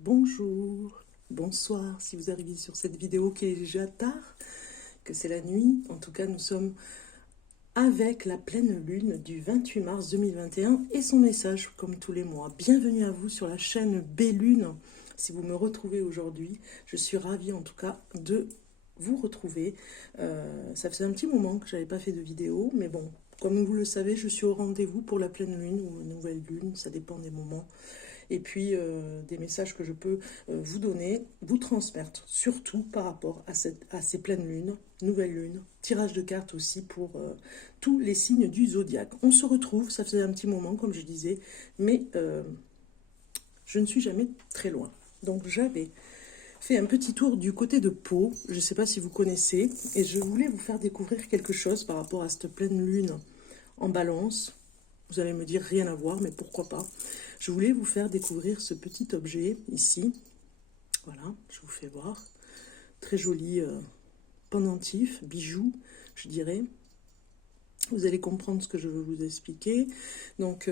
Bonjour, bonsoir, si vous arrivez sur cette vidéo qui est déjà tard, que c'est la nuit. En tout cas, nous sommes avec la pleine lune du 28 mars 2021 et son message, comme tous les mois. Bienvenue à vous sur la chaîne Bellune. Si vous me retrouvez aujourd'hui, je suis ravie en tout cas de vous retrouver. Ça faisait un petit moment que je n'avais pas fait de vidéo, mais bon, comme vous le savez, je suis au rendez-vous pour la pleine lune ou nouvelle lune, ça dépend des moments. Et puis des messages que je peux vous donner, vous transmettre, surtout par rapport à ces pleines lunes, nouvelles lunes, tirage de cartes aussi pour tous les signes du zodiaque. On se retrouve, ça faisait un petit moment comme je disais, mais je ne suis jamais très loin. Donc j'avais fait un petit tour du côté de Pau, je ne sais pas si vous connaissez, et je voulais vous faire découvrir quelque chose par rapport à cette pleine lune en balance. Vous allez me dire rien à voir, mais pourquoi pas. Je voulais vous faire découvrir ce petit objet ici. Voilà, je vous fais voir. Très joli pendentif, bijou, je dirais. Vous allez comprendre ce que je veux vous expliquer. Donc,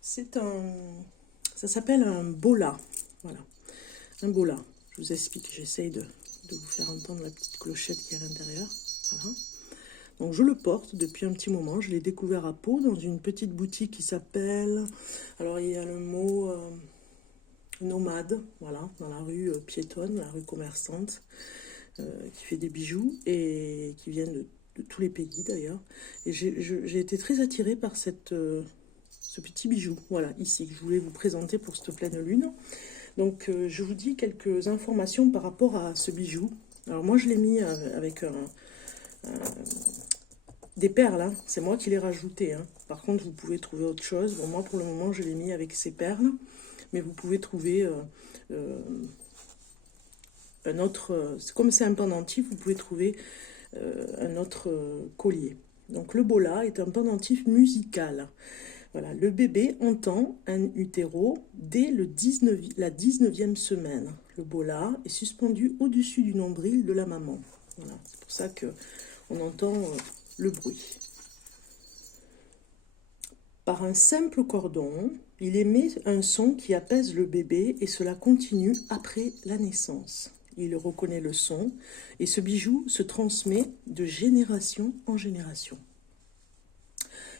ça s'appelle un bola. Voilà, un bola. Je vous explique, j'essaye de vous faire entendre la petite clochette qui est à l'intérieur. Voilà. Donc je le porte depuis un petit moment, je l'ai découvert à Pau dans une petite boutique qui s'appelle, alors il y a le mot nomade, voilà, dans la rue piétonne, la rue commerçante, qui fait des bijoux et qui viennent de tous les pays d'ailleurs. Et j'ai été très attirée par ce petit bijou, voilà, ici, que je voulais vous présenter pour cette pleine lune. Donc je vous dis quelques informations par rapport à ce bijou. Alors moi je l'ai mis avec des perles, hein. C'est moi qui l'ai rajouté. Hein. Par contre, vous pouvez trouver autre chose. Bon, moi, pour le moment, je l'ai mis avec ces perles. Mais vous pouvez trouver un autre... comme c'est un pendentif, vous pouvez trouver un autre collier. Donc, le bola est un pendentif musical. Voilà, le bébé entend un utéro dès la 19e semaine. Le bola est suspendu au-dessus du nombril de la maman. Voilà, c'est pour ça qu'on entend... le bruit. Par un simple cordon, il émet un son qui apaise le bébé et cela continue après la naissance. Il reconnaît le son et ce bijou se transmet de génération en génération.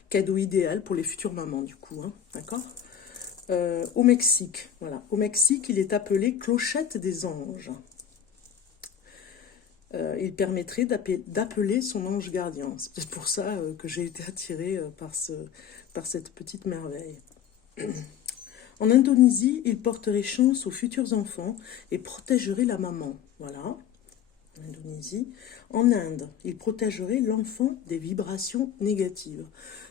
Cadeau idéal pour les futures mamans du coup, hein, d'accord ? Au Mexique, voilà. Au Mexique, il est appelé clochette des anges. Il permettrait d'appeler son ange gardien. C'est peut-être pour ça que j'ai été attirée par cette petite merveille. En Indonésie, il porterait chance aux futurs enfants et protégerait la maman. Voilà, en Indonésie. En Inde, il protégerait l'enfant des vibrations négatives.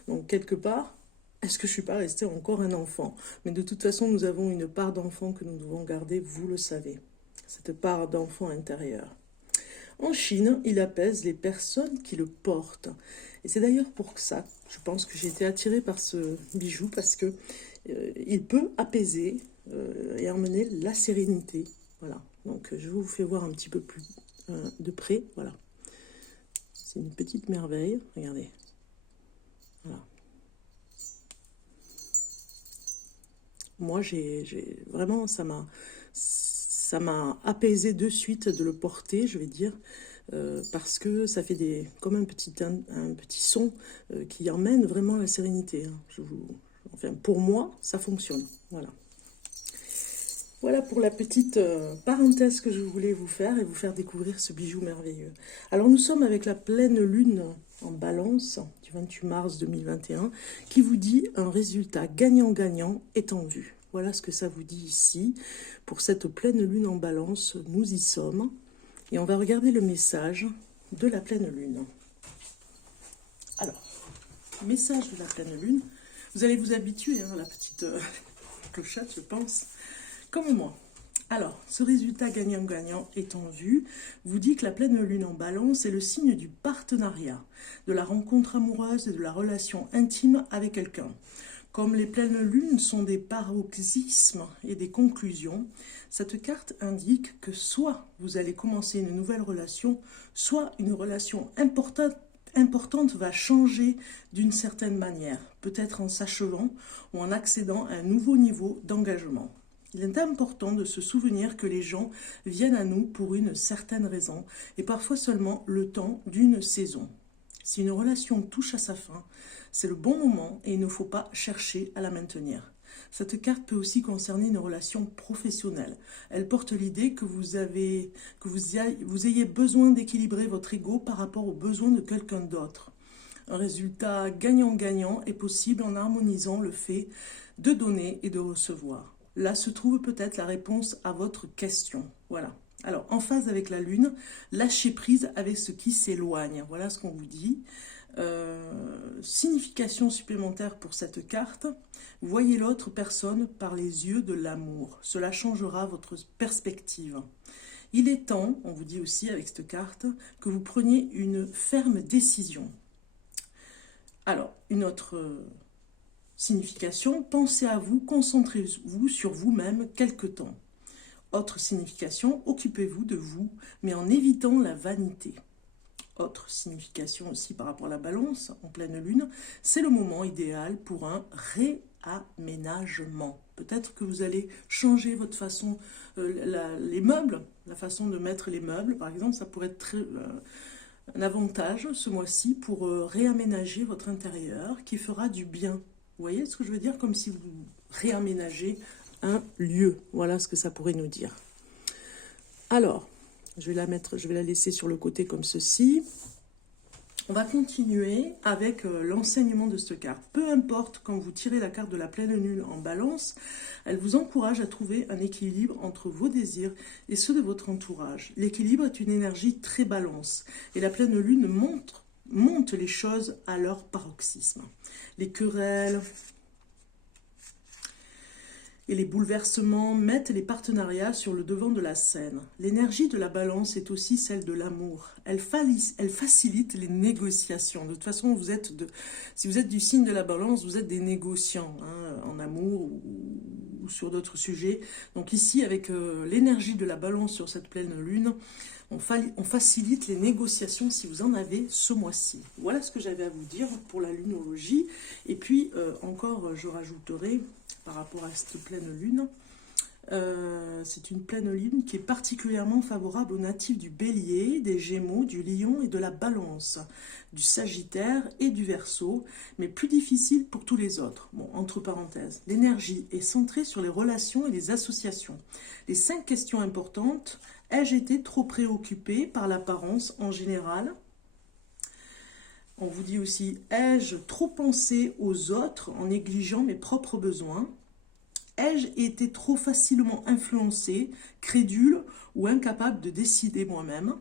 Donc, quelque part, est-ce que je ne suis pas restée encore un enfant? Mais de toute façon, nous avons une part d'enfant que nous devons garder, vous le savez. Cette part d'enfant intérieur. En Chine, il apaise les personnes qui le portent. Et c'est d'ailleurs pour ça, je pense que j'ai été attirée par ce bijou, parce que il peut apaiser et emmener la sérénité. Voilà, donc je vous fais voir un petit peu plus de près. Voilà, c'est une petite merveille, regardez. Voilà. Moi, vraiment, ça m'a apaisé de suite de le porter, je vais dire, parce que ça fait comme un petit son qui emmène vraiment la sérénité. Hein. Enfin, pour moi, ça fonctionne. Voilà. Voilà pour la petite parenthèse que je voulais vous faire et vous faire découvrir ce bijou merveilleux. Alors nous sommes avec la pleine lune en balance du 28 mars 2021 qui vous dit un résultat gagnant-gagnant est en vue. Voilà ce que ça vous dit ici. Pour cette pleine lune en balance, nous y sommes. Et on va regarder le message de la pleine lune. Alors, message de la pleine lune. Vous allez vous habituer à la petite clochette, je pense. Comme moi. Alors, ce résultat gagnant-gagnant est en vue, vous dit que la pleine lune en balance est le signe du partenariat, de la rencontre amoureuse et de la relation intime avec quelqu'un. Comme les pleines lunes sont des paroxysmes et des conclusions, cette carte indique que soit vous allez commencer une nouvelle relation, soit une relation importante va changer d'une certaine manière, peut-être en s'achevant ou en accédant à un nouveau niveau d'engagement. Il est important de se souvenir que les gens viennent à nous pour une certaine raison et parfois seulement le temps d'une saison. Si une relation touche à sa fin, c'est le bon moment et il ne faut pas chercher à la maintenir. Cette carte peut aussi concerner une relation professionnelle. Elle porte l'idée que vous ayez besoin d'équilibrer votre ego par rapport aux besoins de quelqu'un d'autre. Un résultat gagnant-gagnant est possible en harmonisant le fait de donner et de recevoir. Là se trouve peut-être la réponse à votre question. Voilà. Alors, en phase avec la Lune, lâchez prise avec ce qui s'éloigne. Voilà ce qu'on vous dit. Signification supplémentaire pour cette carte. Voyez l'autre personne par les yeux de l'amour. Cela changera votre perspective. Il est temps, on vous dit aussi avec cette carte, que vous preniez une ferme décision. Alors, une autre signification, pensez à vous, concentrez-vous sur vous-même quelque temps. Autre signification, occupez-vous de vous, mais en évitant la vanité. Autre signification aussi par rapport à la balance, en pleine lune, c'est le moment idéal pour un réaménagement. Peut-être que vous allez changer votre façon, les meubles, la façon de mettre les meubles, par exemple, ça pourrait être un avantage ce mois-ci pour réaménager votre intérieur qui fera du bien. Vous voyez ce que je veux dire? Comme si vous réaménagez un lieu. Voilà ce que ça pourrait nous dire. Alors, je vais la laisser sur le côté comme ceci. On va continuer avec l'enseignement de cette carte. Peu importe quand vous tirez la carte de la pleine lune en balance, elle vous encourage à trouver un équilibre entre vos désirs et ceux de votre entourage. L'équilibre est une énergie très balance et la pleine lune monte les choses à leur paroxysme. Les querelles et les bouleversements mettent les partenariats sur le devant de la scène. L'énergie de la balance est aussi celle de l'amour. Elle facilite les négociations. De toute façon, si vous êtes du signe de la balance, vous êtes des négociants en amour ou sur d'autres sujets. Donc ici, avec l'énergie de la balance sur cette pleine lune, on facilite les négociations si vous en avez ce mois-ci. Voilà ce que j'avais à vous dire pour la lunologie. Et puis, encore, je rajouterai, par rapport à cette pleine lune, c'est une pleine lune qui est particulièrement favorable aux natifs du Bélier, des Gémeaux, du Lion et de la Balance, du Sagittaire et du Verseau, mais plus difficile pour tous les autres. Bon, entre parenthèses, l'énergie est centrée sur les relations et les associations. Les 5 questions importantes: ai-je été trop préoccupé par l'apparence en général? On vous dit aussi, ai-je trop pensé aux autres en négligeant mes propres besoins? Ai-je été trop facilement influencé, crédule ou incapable de décider moi-même?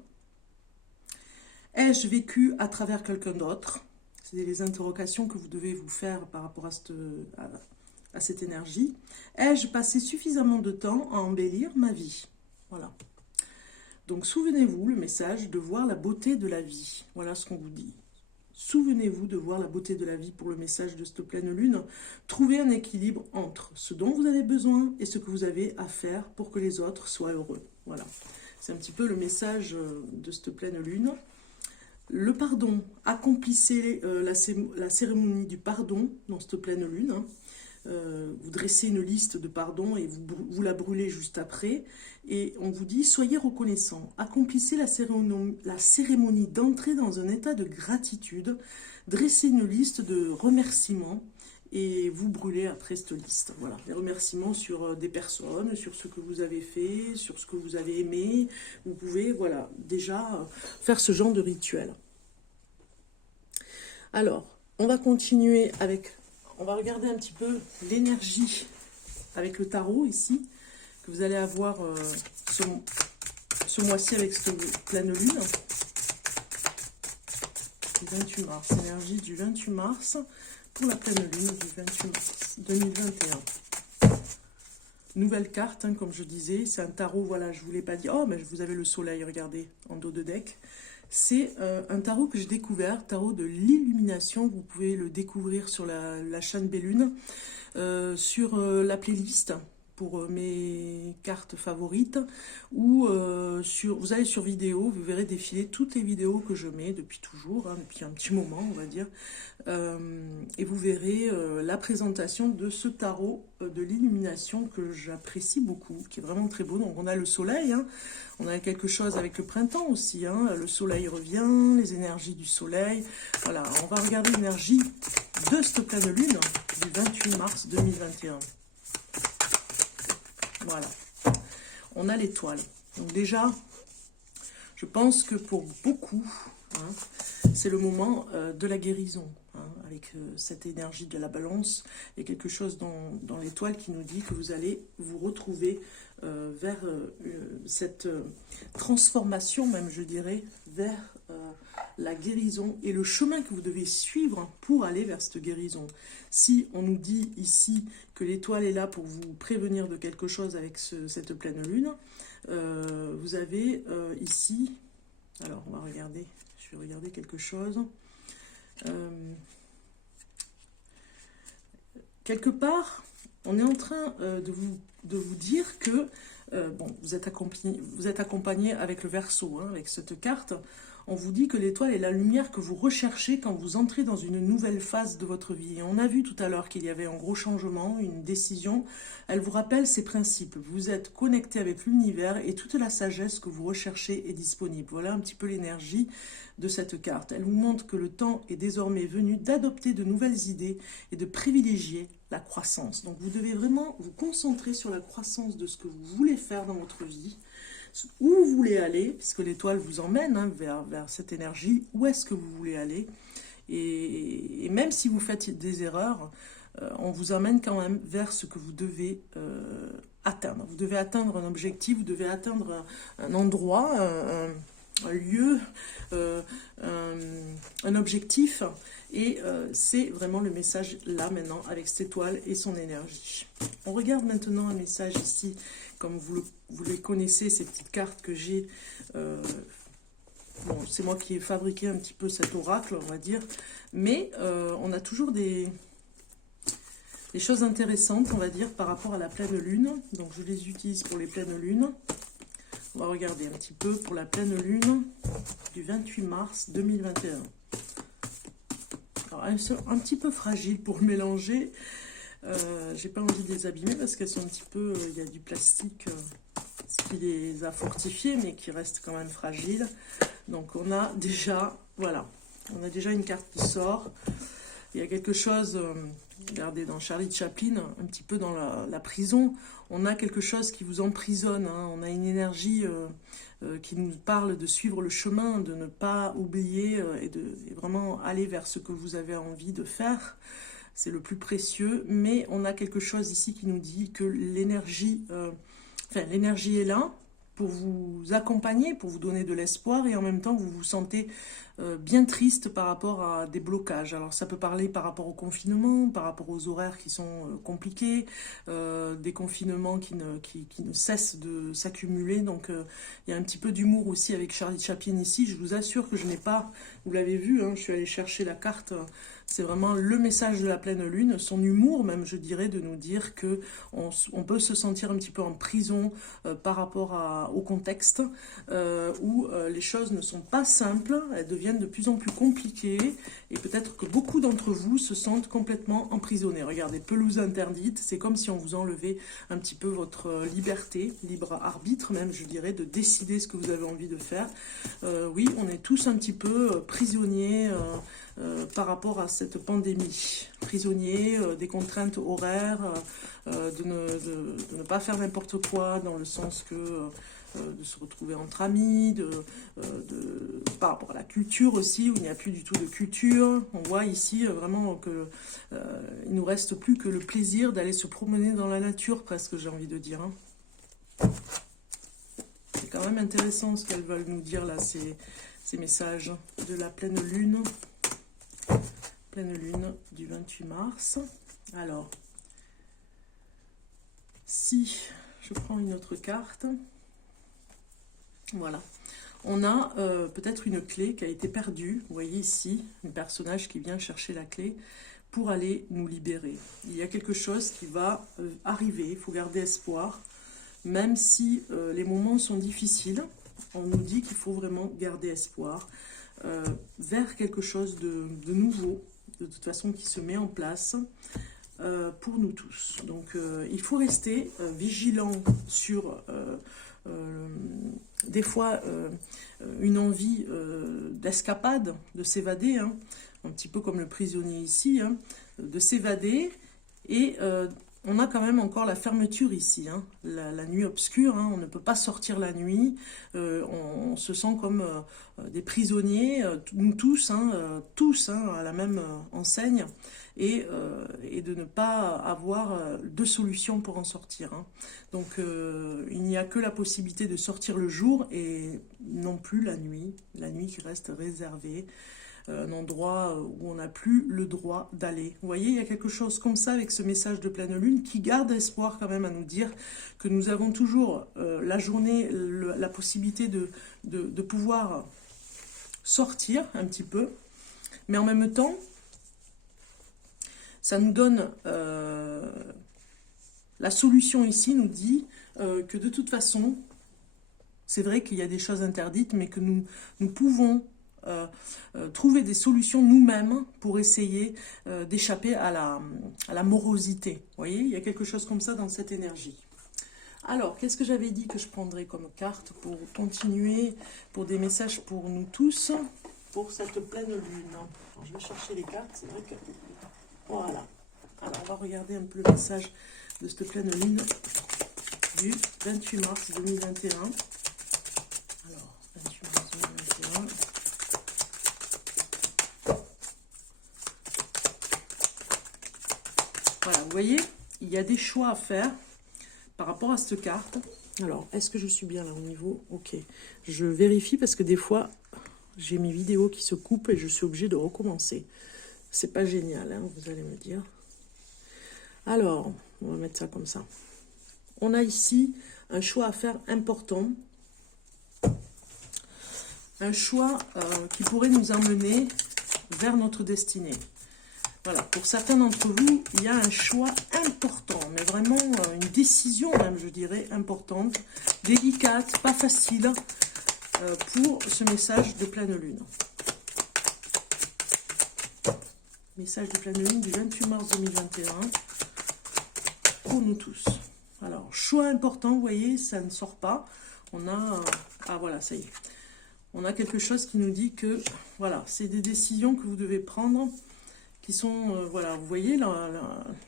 Ai-je vécu à travers quelqu'un d'autre? C'est les interrogations que vous devez vous faire par rapport à cette énergie. Ai-je passé suffisamment de temps à embellir ma vie? Voilà. Donc souvenez-vous, le message, de voir la beauté de la vie. Voilà ce qu'on vous dit. Souvenez-vous de voir la beauté de la vie pour le message de cette pleine lune. Trouvez un équilibre entre ce dont vous avez besoin et ce que vous avez à faire pour que les autres soient heureux. Voilà, c'est un petit peu le message de cette pleine lune. Le pardon, accomplissez la cérémonie du pardon dans cette pleine lune. Vous dressez une liste de pardons et vous la brûlez juste après. Et on vous dit, soyez reconnaissant. Accomplissez la cérémonie d'entrée dans un état de gratitude. Dressez une liste de remerciements et vous brûlez après cette liste. Voilà, les remerciements sur des personnes, sur ce que vous avez fait, sur ce que vous avez aimé. Vous pouvez, voilà, déjà faire ce genre de rituel. Alors, on va continuer avec... On va regarder un petit peu l'énergie avec le tarot ici, que vous allez avoir ce mois-ci avec cette pleine lune. Du 28 mars, énergie du 28 mars pour la pleine lune du 28 mars 2021. Nouvelle carte, comme je disais, c'est un tarot, voilà, je ne vous l'ai pas dit. Oh, mais vous avez le soleil, regardez, en dos de deck. C'est un tarot que j'ai découvert, tarot de l'illumination. Vous pouvez le découvrir sur la chaîne Bellune, sur la playlist pour mes cartes favorites, ou vous allez sur vidéo, vous verrez défiler toutes les vidéos que je mets depuis toujours, hein, depuis un petit moment on va dire, et vous verrez la présentation de ce tarot de l'illumination que j'apprécie beaucoup, qui est vraiment très beau. Donc on a le soleil, hein, on a quelque chose avec le printemps aussi, hein, le soleil revient, les énergies du soleil, voilà, on va regarder l'énergie de cette pleine lune du 28 mars 2021. Voilà, on a l'étoile. Donc déjà, je pense que pour beaucoup, hein, c'est le moment de la guérison. Hein, avec cette énergie de la balance, il y a quelque chose dans l'étoile qui nous dit que vous allez vous retrouver vers cette transformation, même je dirais, vers la guérison et le chemin que vous devez suivre pour aller vers cette guérison. Si on nous dit ici que l'étoile est là pour vous prévenir de quelque chose avec cette pleine lune, vous avez ici, alors on va regarder, je vais regarder quelque chose. Quelque part, on est en train de vous dire que bon, vous êtes accompagné avec le Verseau, hein, avec cette carte. On vous dit que l'étoile est la lumière que vous recherchez quand vous entrez dans une nouvelle phase de votre vie. Et on a vu tout à l'heure qu'il y avait un gros changement, une décision. Elle vous rappelle ces principes. Vous êtes connecté avec l'univers et toute la sagesse que vous recherchez est disponible. Voilà un petit peu l'énergie de cette carte. Elle vous montre que le temps est désormais venu d'adopter de nouvelles idées et de privilégier la croissance. Donc vous devez vraiment vous concentrer sur la croissance de ce que vous voulez faire dans votre vie, où vous voulez aller, puisque l'étoile vous emmène hein, vers cette énergie, où est-ce que vous voulez aller, et même si vous faites des erreurs, on vous emmène quand même vers ce que vous devez atteindre. Vous devez atteindre un objectif, vous devez atteindre un endroit, un lieu, un objectif, et c'est vraiment le message là maintenant avec cette étoile et son énergie. On regarde maintenant un message ici, comme vous les connaissez, ces petites cartes que j'ai. Bon, c'est moi qui ai fabriqué un petit peu cet oracle, on va dire, mais on a toujours des choses intéressantes, on va dire, par rapport à la pleine lune. Donc je les utilise pour les pleines lunes. On va regarder un petit peu pour la pleine lune du 28 mars 2021. Alors, elles sont un petit peu fragiles pour mélanger. J'ai pas envie de les abîmer parce qu'elles sont un petit peu... Il y a du plastique qui les a fortifiées, mais qui reste quand même fragiles. Donc on a déjà... Voilà. On a déjà une carte qui sort. Il y a quelque chose... regardez, dans Charlie Chaplin, un petit peu dans la prison, on a quelque chose qui vous emprisonne, hein. On a une énergie qui nous parle de suivre le chemin, de ne pas oublier et vraiment aller vers ce que vous avez envie de faire. C'est le plus précieux, mais on a quelque chose ici qui nous dit que l'énergie est là pour vous accompagner, pour vous donner de l'espoir, et en même temps vous vous sentez bien triste par rapport à des blocages. Alors ça peut parler par rapport au confinement, par rapport aux horaires qui sont compliqués, des confinements qui ne cessent de s'accumuler. Donc il y a un petit peu d'humour aussi avec Charlie Chaplin ici. Je vous assure que je n'ai pas, vous l'avez vu, hein, je suis allée chercher la carte. C'est vraiment le message de la pleine lune, son humour même, je dirais, de nous dire que on peut se sentir un petit peu en prison par rapport au contexte, où les choses ne sont pas simples, elles deviennent de plus en plus compliquées, et peut-être que beaucoup d'entre vous se sentent complètement emprisonnés. Regardez, pelouse interdite, c'est comme si on vous enlevait un petit peu votre liberté, libre arbitre même, je dirais, de décider ce que vous avez envie de faire. Oui, on est tous un petit peu prisonniers par rapport à cette pandémie, prisonniers des contraintes horaires, de ne pas faire n'importe quoi, dans le sens que de se retrouver entre amis, par rapport à la culture aussi, où il n'y a plus du tout de culture. On voit ici vraiment que il nous reste plus que le plaisir d'aller se promener dans la nature, presque, j'ai envie de dire, hein. C'est quand même intéressant ce qu'elles veulent nous dire là, ces messages de la pleine lune du 28 mars. Alors, si je prends une autre carte, voilà, on a peut-être une clé qui a été perdue. Vous voyez ici, un personnage qui vient chercher la clé pour aller nous libérer. Il y a quelque chose qui va arriver, il faut garder espoir, même si les moments sont difficiles. On nous dit qu'il faut vraiment garder espoir vers quelque chose de nouveau, de toute façon qui se met en place pour nous tous. Donc il faut rester vigilant sur des fois une envie d'escapade, de s'évader, hein, un petit peu comme le prisonnier ici, hein, de s'évader, et on a quand même encore la fermeture ici, hein, la nuit obscure, hein, on ne peut pas sortir la nuit, on se sent comme des prisonniers, nous tous, hein, à la même enseigne, et de ne pas avoir de solution pour en sortir, hein. Donc il n'y a que la possibilité de sortir le jour et non plus la nuit qui reste réservée, un endroit où on n'a plus le droit d'aller. Vous voyez, il y a quelque chose comme ça avec ce message de pleine lune qui garde espoir quand même à nous dire que nous avons toujours la journée, la possibilité de pouvoir sortir un petit peu, mais en même temps, ça nous donne la solution ici, nous dit que de toute façon, c'est vrai qu'il y a des choses interdites, mais que nous pouvons trouver des solutions nous-mêmes pour essayer d'échapper à la morosité. Vous voyez, il y a quelque chose comme ça dans cette énergie. Alors, qu'est-ce que j'avais dit que je prendrais comme carte pour continuer, pour des messages pour nous tous, pour cette pleine lune? Alors, je vais chercher les cartes, c'est vrai que... Voilà. Alors, on va regarder un peu le message de cette pleine lune du 28 mars 2021. Alors, 28 mars 2021. Voilà, vous voyez, il y a des choix à faire par rapport à cette carte. Alors, est-ce que je suis bien là au niveau? Ok, je vérifie parce que des fois, j'ai mes vidéos qui se coupent et je suis obligée de recommencer. C'est pas génial, hein, vous allez me dire. Alors, on va mettre ça comme ça. On a ici un choix à faire important. Un choix qui pourrait nous emmener vers notre destinée. Voilà, pour certains d'entre vous, il y a un choix important, mais vraiment une décision même, je dirais, importante, délicate, pas facile, pour ce message de pleine lune. Message de pleine lune du 28 mars 2021 pour nous tous. Alors, choix important, vous voyez, ça ne sort pas. On a... ah, voilà, ça y est. On a quelque chose qui nous dit que, voilà, c'est des décisions que vous devez prendre qui sont, voilà, vous voyez,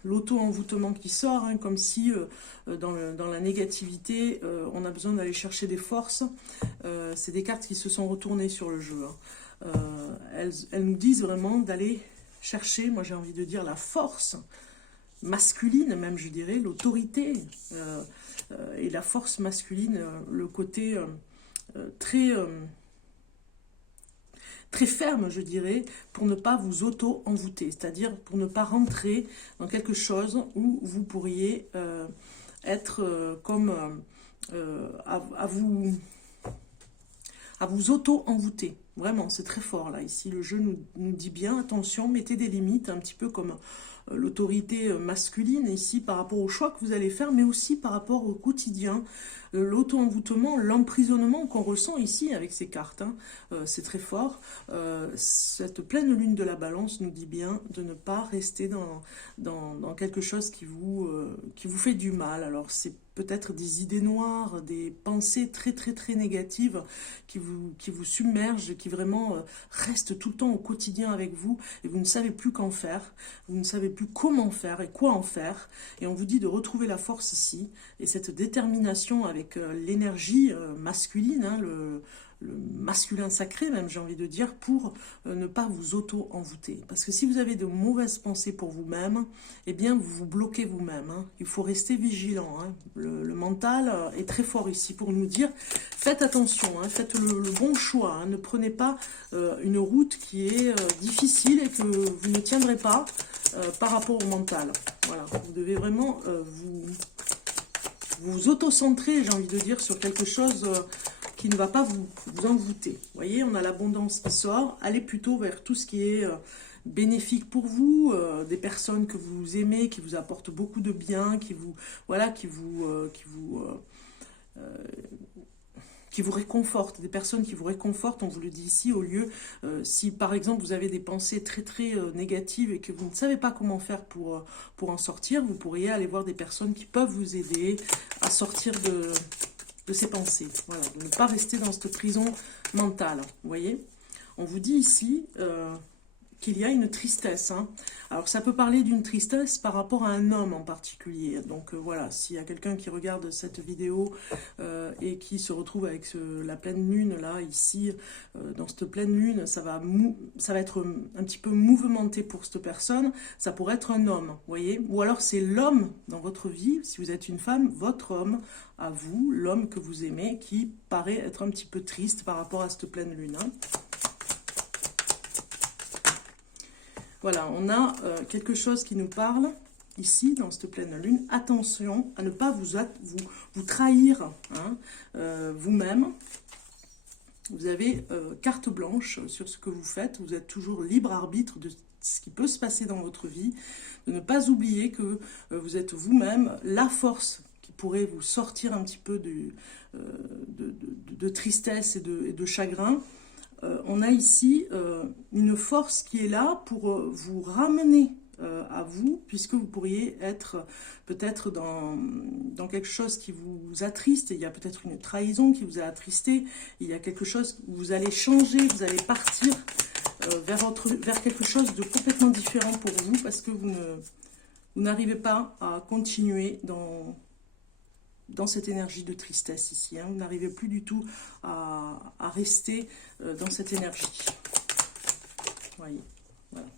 l'auto-envoûtement qui sort, hein, comme si dans la négativité, on a besoin d'aller chercher des forces. C'est des cartes qui se sont retournées sur le jeu, hein. Elles nous disent vraiment d'aller chercher, moi j'ai envie de dire, la force masculine, même je dirais, l'autorité et la force masculine, le côté très ferme, je dirais, pour ne pas vous auto-envoûter, c'est-à-dire pour ne pas rentrer dans quelque chose où vous pourriez être comme à vous auto-envoûter. Vraiment, c'est très fort là, ici, le jeu nous dit bien, attention, mettez des limites, un petit peu comme l'autorité masculine ici par rapport au choix que vous allez faire, mais aussi par rapport au quotidien, l'auto-envoûtement, l'emprisonnement qu'on ressent ici avec ces cartes, hein. C'est très fort. Cette pleine lune de la balance nous dit bien de ne pas rester dans quelque chose qui vous fait du mal. Alors c'est peut-être des idées noires, des pensées très très très négatives qui vous submergent, qui vraiment restent tout le temps au quotidien avec vous, et vous ne savez plus qu'en faire, vous ne savez plus comment faire et quoi en faire, et on vous dit de retrouver la force ici, et cette détermination avec l'énergie masculine, hein, le masculin sacré même, j'ai envie de dire, pour ne pas vous auto-envoûter. Parce que si vous avez de mauvaises pensées pour vous-même, eh bien vous vous bloquez vous-même, hein. Il faut rester vigilant, hein. Le mental est très fort ici pour nous dire, faites attention, hein, faites le bon choix, hein. Ne prenez pas une route qui est difficile et que vous ne tiendrez pas par rapport au mental. Voilà, vous devez vraiment vous auto-centrer, j'ai envie de dire, sur quelque chose qui ne va pas vous envoûter. Vous voyez, on a l'abondance qui sort. Allez plutôt vers tout ce qui est bénéfiques pour vous, des personnes que vous aimez, qui vous apportent beaucoup de bien, qui vous, voilà, qui vous réconfortent, des personnes qui vous réconfortent, on vous le dit ici, au lieu, si par exemple vous avez des pensées très très négatives et que vous ne savez pas comment faire pour en sortir, vous pourriez aller voir des personnes qui peuvent vous aider à sortir de ces pensées, voilà, de ne pas rester dans cette prison mentale, vous voyez. On vous dit ici qu'il y a une tristesse, hein. Alors ça peut parler d'une tristesse par rapport à un homme en particulier, donc voilà, s'il y a quelqu'un qui regarde cette vidéo et qui se retrouve avec la pleine lune là, ici, dans cette pleine lune, ça va être un petit peu mouvementé pour cette personne, ça pourrait être un homme, vous voyez, ou alors c'est l'homme dans votre vie, si vous êtes une femme, votre homme à vous, l'homme que vous aimez, qui paraît être un petit peu triste par rapport à cette pleine lune, hein. Voilà, on a quelque chose qui nous parle ici, dans cette pleine lune. Attention à ne pas vous trahir, hein, vous-même. Vous avez carte blanche sur ce que vous faites. Vous êtes toujours libre arbitre de ce qui peut se passer dans votre vie. De ne pas oublier que vous êtes vous-même la force qui pourrait vous sortir un petit peu de tristesse et de chagrin. On a ici une force qui est là pour vous ramener à vous, puisque vous pourriez être peut-être dans quelque chose qui vous attriste, il y a peut-être une trahison qui vous a attristé, il y a quelque chose où vous allez changer, vous allez partir vers quelque chose de complètement différent pour vous, parce que vous n'arrivez pas à continuer dans cette énergie de tristesse ici, hein. Vous n'arrivez plus du tout à rester dans cette énergie. Voyez, voilà.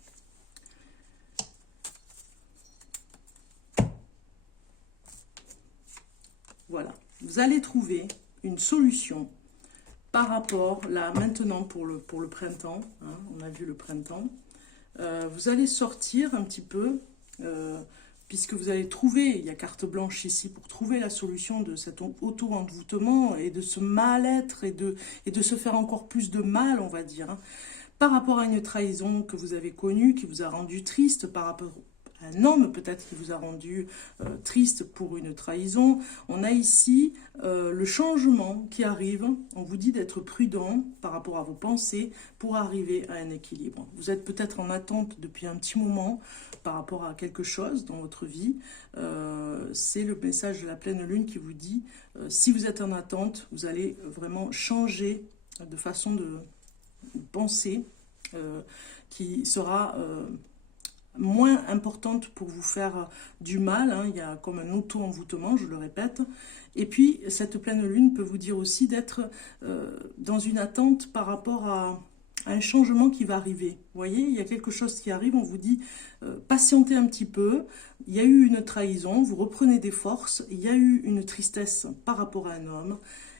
Voilà, vous allez trouver une solution par rapport, là, maintenant pour le printemps, hein, on a vu le printemps, vous allez sortir un petit peu... puisque vous allez trouver, il y a carte blanche ici, pour trouver la solution de cet auto-envoûtement et de ce mal-être et de se faire encore plus de mal, on va dire, hein, par rapport à une trahison que vous avez connue, qui vous a rendu triste, par rapport à un homme peut-être qui vous a rendu triste pour une trahison. On a ici le changement qui arrive. On vous dit d'être prudent par rapport à vos pensées pour arriver à un équilibre. Vous êtes peut-être en attente depuis un petit moment par rapport à quelque chose dans votre vie. C'est le message de la pleine lune qui vous dit, si vous êtes en attente, vous allez vraiment changer de façon de penser qui sera moins importante pour vous faire du mal, hein. Il y a comme un auto-envoûtement, je le répète. Et puis, cette pleine lune peut vous dire aussi d'être dans une attente par rapport à un changement qui va arriver. Vous voyez, il y a quelque chose qui arrive, on vous dit patientez un petit peu, il y a eu une trahison, vous reprenez des forces, il y a eu une tristesse par rapport à un homme,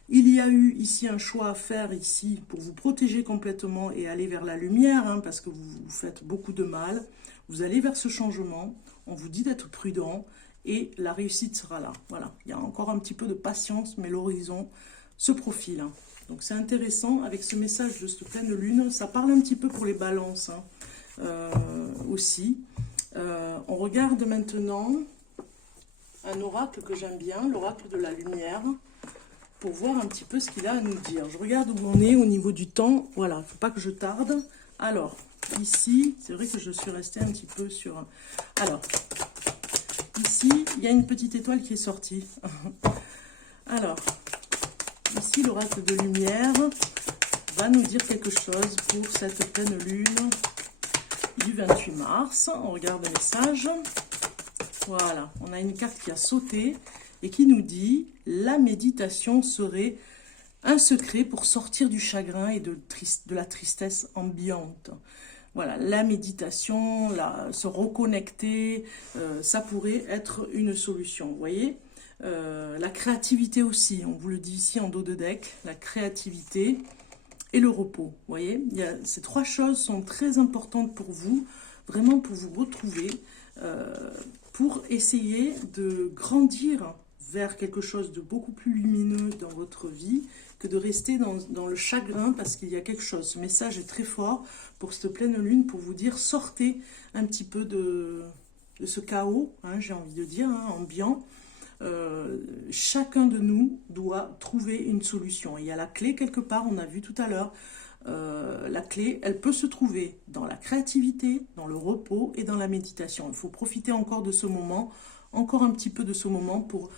il y a eu ici un choix à faire ici pour vous protéger complètement et aller vers la lumière, hein, parce que vous faites beaucoup de mal. Vous allez vers ce changement, on vous dit d'être prudent et la réussite sera là. Voilà, il y a encore un petit peu de patience, mais l'horizon se profile, hein. Donc c'est intéressant avec ce message de cette pleine lune, ça parle un petit peu pour les balances, hein, aussi. On regarde maintenant un oracle que j'aime bien, l'oracle de la lumière, pour voir un petit peu ce qu'il a à nous dire. Je regarde où on est au niveau du temps, voilà, il ne faut pas que je tarde. Alors, ici, c'est vrai que je suis restée un petit peu sur... Alors, ici, il y a une petite étoile qui est sortie. Alors, ici, l'oracle de lumière va nous dire quelque chose pour cette pleine lune du 28 mars. On regarde le message. Voilà, on a une carte qui a sauté et qui nous dit « La méditation serait un secret pour sortir du chagrin et de la tristesse ambiante. » Voilà, la méditation, se reconnecter, ça pourrait être une solution, vous voyez. La créativité aussi, on vous le dit ici en dos de deck, la créativité et le repos, vous voyez. Ces trois choses sont très importantes pour vous, vraiment pour vous retrouver, pour essayer de grandir vers quelque chose de beaucoup plus lumineux dans votre vie que de rester dans le chagrin parce qu'il y a quelque chose. Ce message est très fort pour cette pleine lune, pour vous dire sortez un petit peu de ce chaos, hein, j'ai envie de dire, hein, ambiant. Chacun de nous doit trouver une solution. Il y a la clé quelque part, on a vu tout à l'heure. La clé, elle peut se trouver dans la créativité, dans le repos et dans la méditation. Il faut profiter encore de ce moment, encore un petit peu de ce moment pour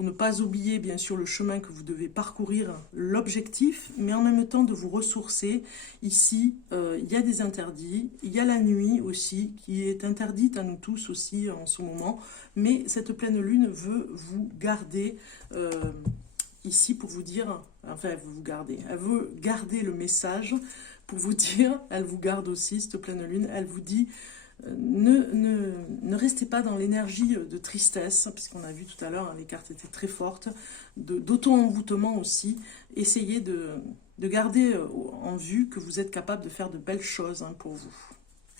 ne pas oublier bien sûr le chemin que vous devez parcourir, l'objectif, mais en même temps de vous ressourcer. Ici, il y a des interdits, il y a la nuit aussi qui est interdite à nous tous aussi en ce moment, mais cette pleine lune veut vous garder ici pour vous dire, enfin elle veut vous garder, elle veut garder le message pour vous dire, elle vous garde aussi cette pleine lune, elle vous dit ne restez pas dans l'énergie de tristesse, puisqu'on a vu tout à l'heure, hein, les cartes étaient très fortes, d'auto-envoûtement aussi. Essayez de garder en vue que vous êtes capable de faire de belles choses, hein, pour vous.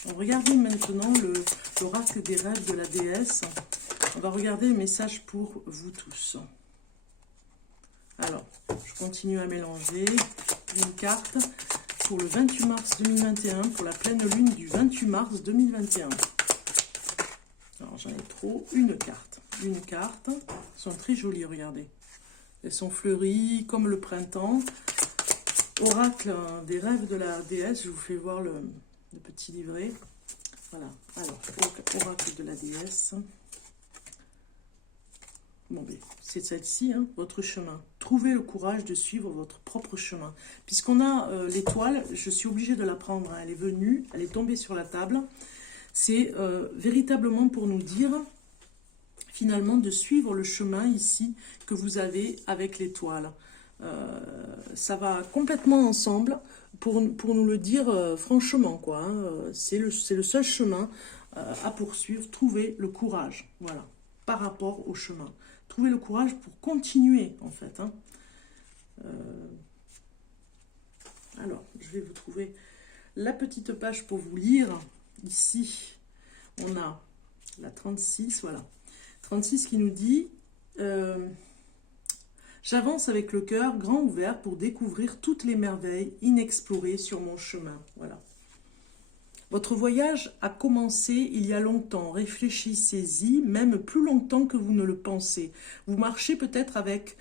On va regarder maintenant l'oracle des rêves de la déesse. On va regarder le message pour vous tous. Alors, je continue à mélanger une carte pour le 28 mars 2021, pour la pleine lune du 28 mars 2021. Alors, j'en ai trop. Une carte. Elles sont très jolies, regardez. Elles sont fleuries comme le printemps. Oracle des rêves de la déesse. Je vous fais voir le petit livret. Voilà. Alors, oracle de la déesse. Bon, c'est celle-ci, hein, votre chemin. Trouvez le courage de suivre votre propre chemin. Puisqu'on a l'étoile, je suis obligée de la prendre. Hein, elle est venue, elle est tombée sur la table. C'est véritablement pour nous dire, finalement, de suivre le chemin ici que vous avez avec l'étoile. Ça va complètement ensemble pour nous le dire franchement, quoi. Hein, c'est le seul chemin à poursuivre. Trouvez le courage, voilà, par rapport au chemin. Trouvez le courage pour continuer, en fait. Hein. Alors, je vais vous trouver la petite page pour vous lire. Ici, on a la 36, voilà. 36 qui nous dit j'avance avec le cœur grand ouvert pour découvrir toutes les merveilles inexplorées sur mon chemin. Voilà. Votre voyage a commencé il y a longtemps, réfléchissez-y, même plus longtemps que vous ne le pensez. Vous marchez peut-être avec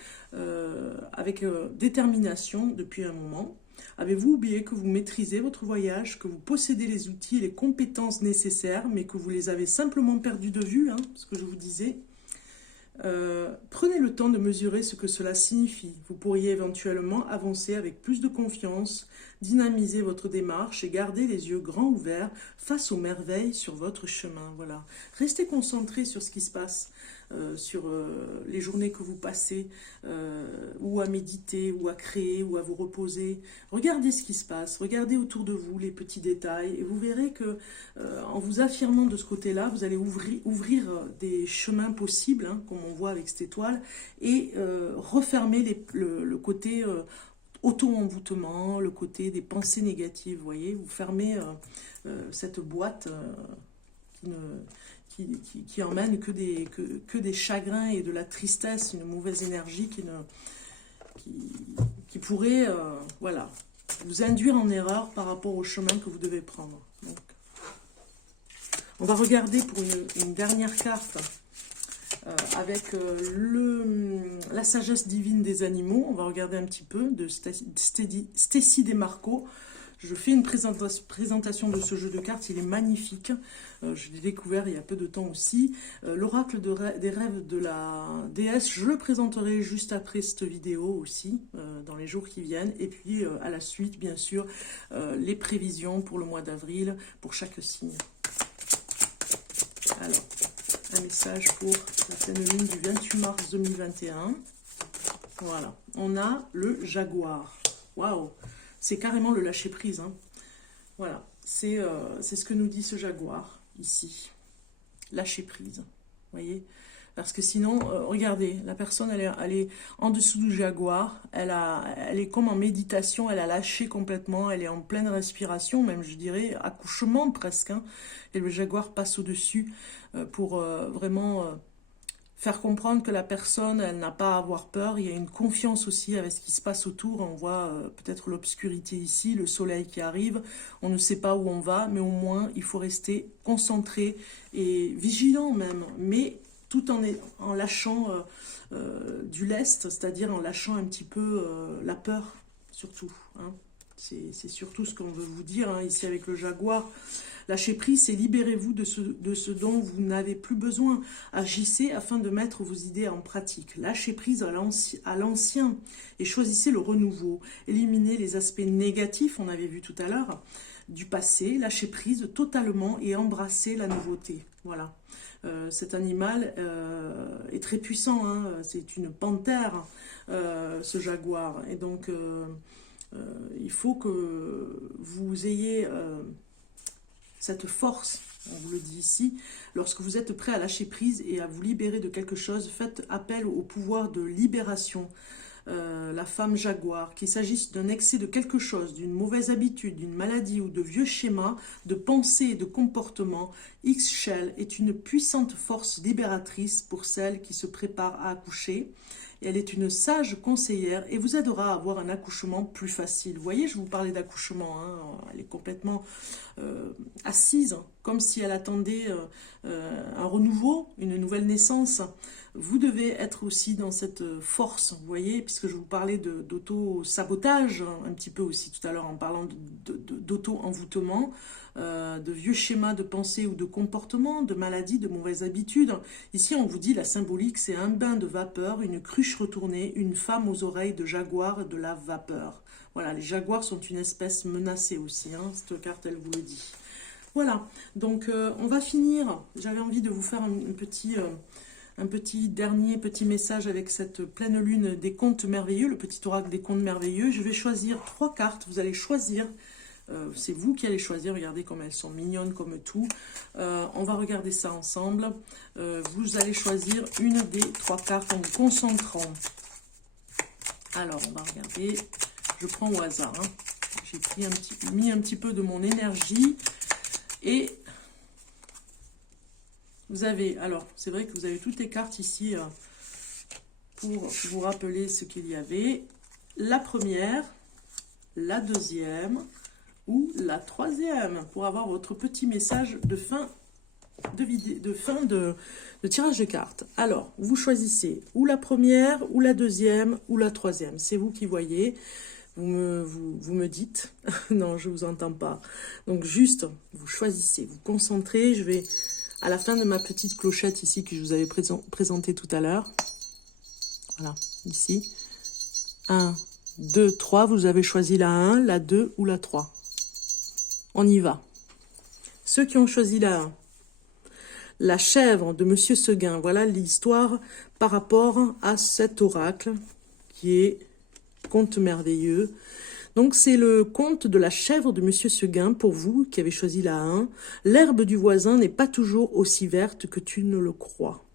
détermination depuis un moment. Avez-vous oublié que vous maîtrisez votre voyage, que vous possédez les outils et les compétences nécessaires, mais que vous les avez simplement perdus de vue, hein, ce que je vous disais. Prenez le temps de mesurer ce que cela signifie. Vous pourriez éventuellement avancer avec plus de confiance, dynamiser votre démarche et garder les yeux grands ouverts face aux merveilles sur votre chemin. Voilà. Restez concentré sur ce qui se passe, sur les journées que vous passez, ou à méditer, ou à créer, ou à vous reposer. Regardez ce qui se passe, regardez autour de vous les petits détails, et vous verrez que en vous affirmant de ce côté-là, vous allez ouvrir des chemins possibles, hein, comme on voit avec cette étoile, et refermer le côté auto-envoûtement, le côté des pensées négatives, vous voyez, vous fermez cette boîte qui emmène que des chagrins et de la tristesse, une mauvaise énergie qui pourrait voilà, vous induire en erreur par rapport au chemin que vous devez prendre. Donc, on va regarder pour une dernière carte avec la sagesse divine des animaux. On va regarder un petit peu de Stécie Desmarco. Je fais une présentation de ce jeu de cartes, il est magnifique. Je l'ai découvert il y a peu de temps aussi. L'oracle des rêves de la déesse, je le présenterai juste après cette vidéo aussi, dans les jours qui viennent. Et puis à la suite, bien sûr, les prévisions pour le mois d'avril, pour chaque signe. Alors, un message pour la pleine lune du 28 mars 2021. Voilà, on a le jaguar. Waouh! C'est carrément le lâcher-prise. Hein. Voilà, c'est ce que nous dit ce jaguar, ici. Lâcher-prise, vous voyez? Parce que sinon, regardez, la personne, elle est en dessous du jaguar, elle est comme en méditation, elle a lâché complètement, elle est en pleine respiration, même je dirais, accouchement presque. Hein, et le jaguar passe au-dessus pour vraiment faire comprendre que la personne, elle n'a pas à avoir peur. Il y a une confiance aussi avec ce qui se passe autour. On voit peut-être l'obscurité ici, le soleil qui arrive. On ne sait pas où on va, mais au moins, il faut rester concentré et vigilant même. Mais tout en lâchant du lest, c'est-à-dire en lâchant un petit peu la peur, surtout. Hein. C'est surtout ce qu'on veut vous dire hein, ici avec le jaguar. Lâchez prise, c'est libérez-vous de ce dont vous n'avez plus besoin. Agissez afin de mettre vos idées en pratique. Lâchez prise à l'ancien et choisissez le renouveau. Éliminez les aspects négatifs, on avait vu tout à l'heure, du passé. Lâchez prise totalement et embrassez la nouveauté. Voilà. Cet animal est très puissant. Hein. C'est une panthère, ce jaguar. Et donc, il faut que vous ayez cette force, on vous le dit ici, lorsque vous êtes prêt à lâcher prise et à vous libérer de quelque chose, faites appel au pouvoir de libération. La femme jaguar, qu'il s'agisse d'un excès de quelque chose, d'une mauvaise habitude, d'une maladie ou de vieux schémas de pensée et de comportement, X-Shell est une puissante force libératrice pour celles qui se préparent à accoucher. Et elle est une sage conseillère et vous aidera à avoir un accouchement plus facile. Vous voyez, je vous parlais d'accouchement, hein, elle est complètement assise, comme si elle attendait un renouveau, une nouvelle naissance. Vous devez être aussi dans cette force, vous voyez, puisque je vous parlais d'auto-sabotage, un petit peu aussi tout à l'heure en parlant d'auto-envoûtement, de vieux schémas de pensée ou de comportement, de maladies, de mauvaises habitudes. Ici, on vous dit, la symbolique, c'est un bain de vapeur, une cruche retournée, une femme aux oreilles de jaguar, de la vapeur. Voilà, les jaguars sont une espèce menacée aussi, hein, cette carte, elle vous le dit. Voilà, donc on va finir. J'avais envie de vous faire un petit dernier message avec cette pleine lune des contes merveilleux, le petit oracle des contes merveilleux. Je vais choisir 3 cartes, vous allez choisir, c'est vous qui allez choisir, regardez comme elles sont mignonnes comme tout. On va regarder ça ensemble. Vous allez choisir une des 3 cartes en vous concentrant. Alors, on va regarder, je prends au hasard, hein. J'ai mis un petit peu de mon énergie et... Vous avez, alors, c'est vrai que vous avez toutes les cartes ici pour vous rappeler ce qu'il y avait. La première, la deuxième ou la troisième pour avoir votre petit message de fin de tirage de cartes. Alors, vous choisissez ou la première, ou la deuxième, ou la troisième. C'est vous qui voyez. Vous me dites. Non, je ne vous entends pas. Donc, juste, vous choisissez, vous concentrez. Je vais... À la fin de ma petite clochette ici que je vous avais présentée tout à l'heure. Voilà, ici. 1, 2, 3. Vous avez choisi la 1, la 2 ou la 3. On y va. Ceux qui ont choisi la 1. La chèvre de Monsieur Seguin. Voilà l'histoire par rapport à cet oracle qui est conte merveilleux. Donc, c'est le conte de la chèvre de Monsieur Seguin, pour vous qui avez choisi la 1. L'herbe du voisin n'est pas toujours aussi verte que tu ne le crois.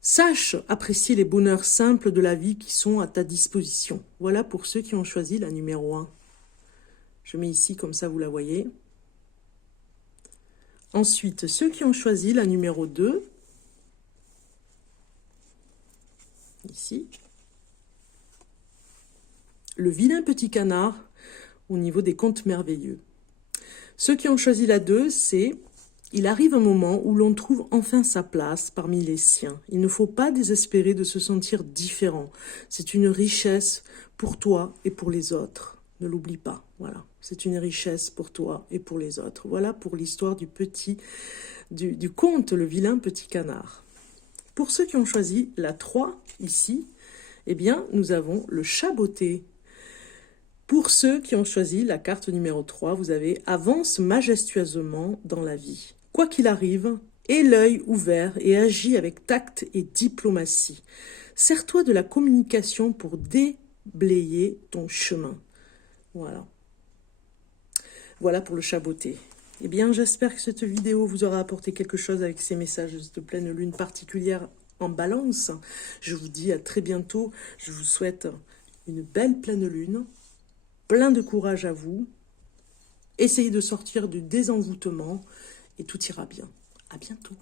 Sache apprécier les bonheurs simples de la vie qui sont à ta disposition. Voilà pour ceux qui ont choisi la numéro 1. Je mets ici, comme ça vous la voyez. Ensuite, ceux qui ont choisi la numéro 2. Ici. Le vilain petit canard au niveau des contes merveilleux. Ceux qui ont choisi la 2, c'est « Il arrive un moment où l'on trouve enfin sa place parmi les siens. Il ne faut pas désespérer de se sentir différent. C'est une richesse pour toi et pour les autres. Ne l'oublie pas. Voilà, c'est une richesse pour toi et pour les autres. » Voilà pour l'histoire du conte Le vilain petit canard. Pour ceux qui ont choisi la 3, ici, eh bien, nous avons le chat botté. Pour ceux qui ont choisi la carte numéro 3, vous avez « Avance majestueusement dans la vie. Quoi qu'il arrive, aie l'œil ouvert et agis avec tact et diplomatie. Sers-toi de la communication pour déblayer ton chemin. » Voilà. Voilà pour le chat botté. Eh bien, j'espère que cette vidéo vous aura apporté quelque chose avec ces messages de pleine lune particulière en balance. Je vous dis à très bientôt. Je vous souhaite une belle pleine lune. Plein de courage à vous. Essayez de sortir du désenvoûtement et tout ira bien. À bientôt.